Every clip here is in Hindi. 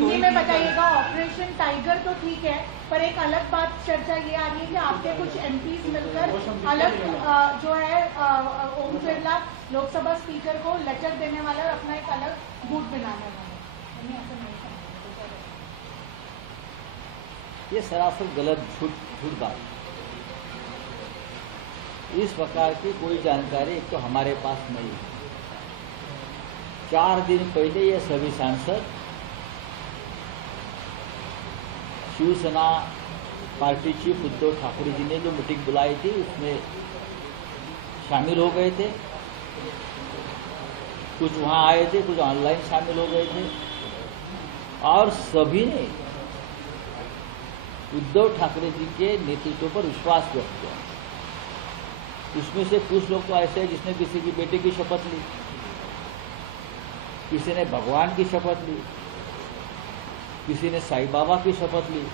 हिंदी में बताइएगा। ऑपरेशन टाइगर तो ठीक है, पर एक अलग बात चर्चा ये आ रही है कि आपके कुछ एमपीज मिलकर अलग जो है ओम बिरला लोकसभा स्पीकर को लेटर देने वाला और अपना एक अलग गुट बनाने वाला। ये सरासर गलत झूठ बात। इस प्रकार की कोई जानकारी एक तो हमारे पास नहीं है। 4 दिन पहले ये सभी सांसद शिवसेना पार्टी चीफ उद्धव ठाकरे जी ने जो मीटिंग बुलाई थी उसमें शामिल हो गए थे। कुछ वहां आए थे, कुछ ऑनलाइन शामिल हो गए थे और सभी ने उद्धव ठाकरे जी के नेतृत्व पर विश्वास व्यक्त किया। उसमें से कुछ लोग तो ऐसे हैं जिसने किसी की बेटे की शपथ ली, किसी ने भगवान की शपथ ली, किसी ने साईं बाबा की शपथ ली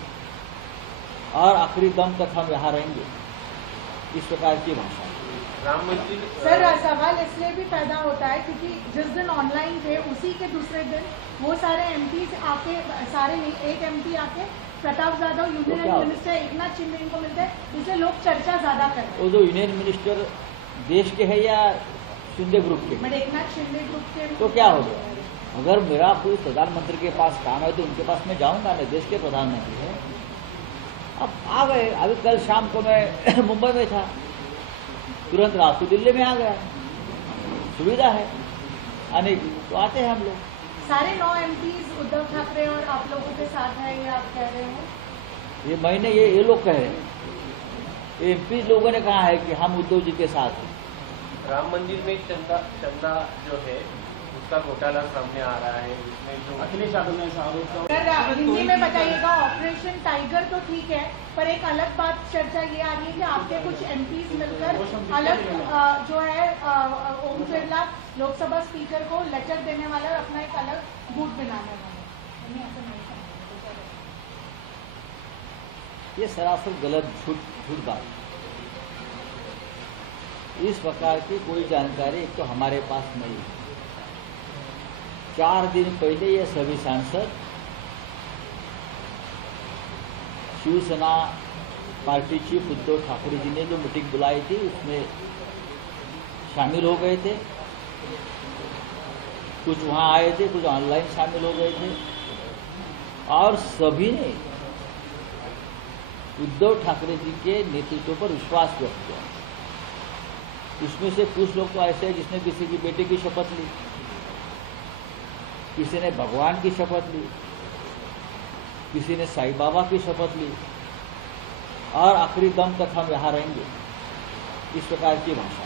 और आखिरी दम तक हम यहाँ रहेंगे, इस प्रकार की भाषा। राम मंदिर सर, सवाल इसलिए भी पैदा होता है क्योंकि जिस दिन ऑनलाइन थे उसी के दूसरे दिन वो सारे एमपी आके, सारे नहीं, एक एमपी आके प्रताप यादव यूनियन मिनिस्टर एकनाथ शिंदे इनको मिलते हैं, इसलिए लोग चर्चा ज्यादा कर रहे हैं। वो जो यूनियन मिनिस्टर देश के है या शिंदे ग्रुप के? बट एकनाथ शिंदे ग्रुप के तो क्या हो गया? अगर मेरा कोई प्रधानमंत्री के पास काम है तो उनके पास मैं जाऊंगा ना, देश के प्रधानमंत्री है। अब आ गए, अभी कल शाम को मैं मुंबई में था, तुरंत रात को दिल्ली में आ गया। सुविधा है आने की, तो आते हैं हम लोग। सारे 9 एमपीज उद्धव ठाकरे और आप लोगों के साथ है, ये आप कह रहे हो? ये महीने ये लोग कह रहे हैं। एमपी लोगों ने कहा है कि हम उद्धव जी के साथ हैं। राम मंदिर में चंदा जो है उसका घोटाला सामने आ रहा है, इसमें जो अखिलेश यादव ने आरोप। सर, हिंदी में बताइएगा। ऑपरेशन टाइगर तो ठीक है, पर एक अलग बात चर्चा ये आ रही है कि आपके कुछ एमपीज मिलकर अलग जो है ओम बिरला लोकसभा स्पीकर को लेटर देने वाला और अपना एक अलग गुट बनाने वाला। ये सरासर गलत झूठ बात। इस प्रकार की कोई जानकारी एक तो हमारे पास नहीं है। 4 दिन पहले ये सभी सांसद शिवसेना पार्टी चीफ उद्धव ठाकरे जी ने जो मीटिंग बुलाई थी उसमें शामिल हो गए थे। कुछ वहां आए थे, कुछ ऑनलाइन शामिल हो गए थे और सभी ने उद्धव ठाकरे जी के नेतृत्व पर विश्वास व्यक्त किया। उसमें से कुछ लोग तो ऐसे हैं जिसने किसी की बेटे की शपथ ली, किसी ने भगवान की शपथ ली, किसी ने साईं बाबा की शपथ ली और आखिरी दम तक हम यहाँ रहेंगे, इस प्रकार की भाषा।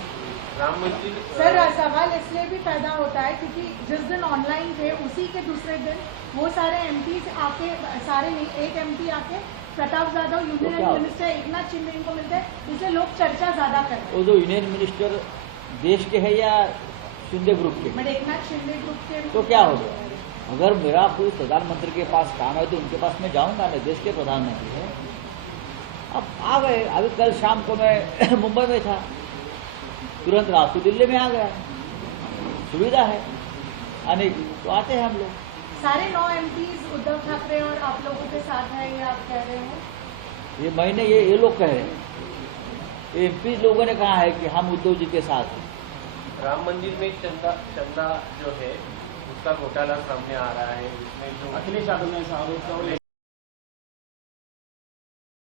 राम मंदिर सर, सवाल इसलिए भी पैदा होता है क्योंकि जिस दिन ऑनलाइन थे उसी के दूसरे दिन वो सारे एमपीज आके, सारे नहीं, एक एमपी आके प्रताप यादव यूनियन मिनिस्टर एकनाथ शिंदे इनको मिलते हैं, इसलिए लोग चर्चा ज्यादा कर रहे हैं। वो जो यूनियन मिनिस्टर देश के है या शिंदे ग्रुप के? बट एकनाथ शिंदे ग्रुप के। तो क्या हो गया? अगर मेरा कोई प्रधानमंत्री के पास काम है तो उनके पास मैं जाऊंगा ना, देश के प्रधानमंत्री है। अब आ गए, अभी कल शाम को मैं मुंबई में था, तुरंत रात को दिल्ली में आ गया। सुविधा है आने की, तो आते हैं हम लोग। सारे 9 एमपीज उद्धव ठाकरे और आप लोगों के साथ है, ये आप कह रहे हो? ये महीने ये लोग कह रहे हैं। एमपी लोगों ने कहा है कि हम उद्धव जी के साथ हैं। राम मंदिर में चंदा जो है उसका घोटाला सामने आ रहा है, इसमें जो अखिलेश यादव ने आरोप।